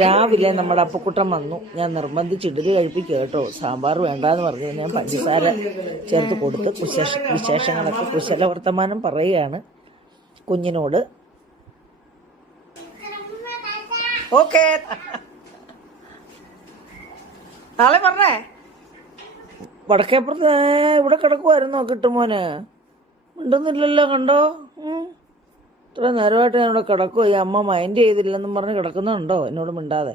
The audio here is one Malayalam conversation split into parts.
രാവിലെ നമ്മുടെ അപ്പക്കുട്ടൻ വന്നു. ഞാൻ നിർബന്ധിച്ച് ഇഡലി കഴിപ്പിക്കുക കേട്ടോ. സാമ്പാർ വേണ്ടാന്ന് പറഞ്ഞു. ഞാൻ പഞ്ചസാര ചേർത്ത് കൊടുത്ത് വിശേഷങ്ങളൊക്കെ കുശല വർത്തമാനം പറയുകയാണ് കുഞ്ഞിനോട്. ഓക്കേ, നാളെ പറഞ്ഞേ. വടക്കേപ്പുറത്ത് ഇവിടെ കിടക്കുമായിരുന്നോ കിട്ടുമോന്? ഉണ്ടെന്നില്ലല്ലോ, കണ്ടോ? ഇത്ര നേരമായിട്ട് ഞാൻ ഇവിടെ കിടക്കുമോ? ഈ അമ്മ മൈൻഡ് ചെയ്തില്ലെന്നും പറഞ്ഞ് കിടക്കുന്നുണ്ടോ എന്നോട് മിണ്ടാതെ?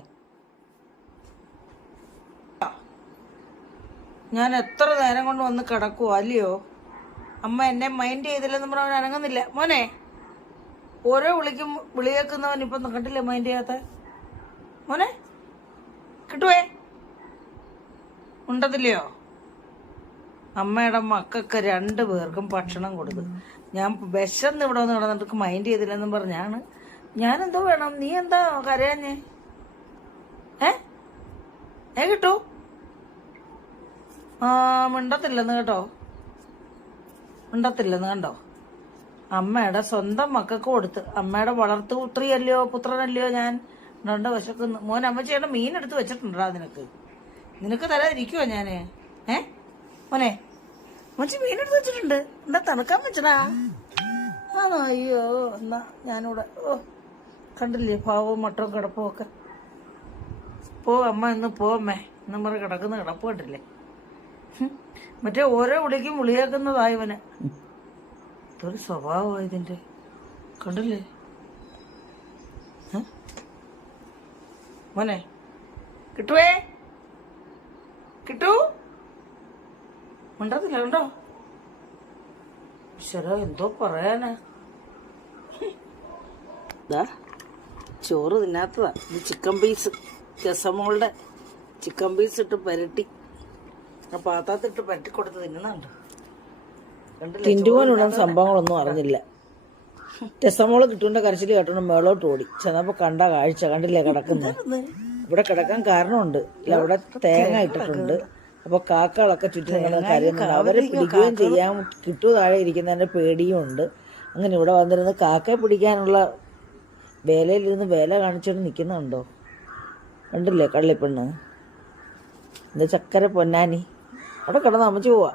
ഞാൻ എത്ര നേരം കൊണ്ട് വന്ന് കിടക്കുവോ അല്ലയോ? അമ്മ എന്നെ മൈൻഡ് ചെയ്തില്ലെന്നും പറഞ്ഞവൻ അനങ്ങുന്നില്ല. മോനെ, ഓരോ വിളി കേൾക്കുന്നവൻ ഇപ്പം കണ്ടില്ലേ മൈൻഡ് ചെയ്യാത്ത? മോനെ കിട്ടുവേ, ഉണ്ടതില്ലയോ? അമ്മയുടെ മക്കൾക്ക് 2 പേർക്കും ഭക്ഷണം കൊടുത്തു. ഞാൻ വിശന്ന് ഇവിടെ വന്ന് കിടന്നിട്ട് മൈൻഡ് ചെയ്തില്ലെന്നും പറഞ്ഞാണ്. ഞാനെന്തോ വേണം? നീ എന്താ കരയാഞ്ഞേ? കിട്ടൂ? മിണ്ടത്തില്ലെന്ന് കേട്ടോ, മിണ്ടത്തില്ലെന്ന് കണ്ടോ? അമ്മയുടെ സ്വന്തം മക്കൾക്ക് കൊടുത്ത്. അമ്മയുടെ വളർത്തു പുത്രനല്ലയോ ഞാൻ. രണ്ട് വിശക്കുന്നു. മോൻ അമ്മച്ചിയുടെ മീൻ എടുത്ത് വെച്ചിട്ടുണ്ടാ നിനക്ക് തരാതിരിക്കുവോ ഞാന്? മോനെ, അമ്മച്ചി മീനെടുത്ത് വെച്ചിട്ടുണ്ട്. എന്താ തണുക്കാൻ വെച്ചടാ? ആണോ? അയ്യോ, എന്നാ ഞാനിവിടെ. കണ്ടില്ലേ പാവവും മട്ടവും കിടപ്പും ഒക്കെ. അമ്മ ഇന്ന് അമ്മേ എന്നും പറഞ്ഞ് കിടക്കുന്ന കിടപ്പ് കണ്ടില്ലേ? മറ്റേ ഓരോ വിളിക്കും വിളിയേക്കുന്നതായവന്. ഇതൊരു സ്വഭാവമാണ് ഇതിന്റെ, കണ്ടില്ലേ? മോനെ കിട്ടുവേ, കിട്ടൂ? ഉണ്ടതില്ല കണ്ടോ? ഈശ്വര, എന്തോ പറയാനാ. ചോറ് തിന്നാത്തതാ. ഇത് ചിക്കൻ പീസ്, രസമോളുടെ ചിക്കൻ പീസ് ഇട്ട് പുരട്ടി പാത്രത്തിട്ട് പുരട്ടി കൊടുത്ത് തിന്നുന്നുണ്ട്. ടിൻറ്റുപോലുള്ള സംഭവങ്ങളൊന്നും അറിഞ്ഞില്ല. രസമോള് കിട്ടുവിന്റെ കരച്ചിൽ കേട്ടോണ്ട് മേളോട്ട് ഓടി ചെന്നപ്പോ കണ്ട കാഴ്ച കണ്ടില്ലേ കിടക്കുന്നത്. ഇവിടെ കിടക്കാൻ കാരണമുണ്ട്. അവിടെ തേങ്ങ ഇട്ടിട്ടുണ്ട്. അപ്പൊ കാക്കകളൊക്കെ ചുറ്റും കരയുന്നുണ്ട്. അവരെ പിടിക്കുകയും ചെയ്യാൻ കിട്ടു താഴെ ഇരിക്കുന്നതിന്റെ പേടിയും ഉണ്ട്. അങ്ങനെ ഇവിടെ വന്നിരുന്ന് കാക്കയെ പിടിക്കാനുള്ള വേലയിലിരുന്ന് വേല കാണിച്ചിട്ട് നിൽക്കുന്നുണ്ടോ? കണ്ടില്ലേ കള്ളിപ്പെണ്ണ്? എന്താ ചക്കര പൊന്നാനി. അവിടെ കിടന്ന് അമ്മച്ചു പോവാ.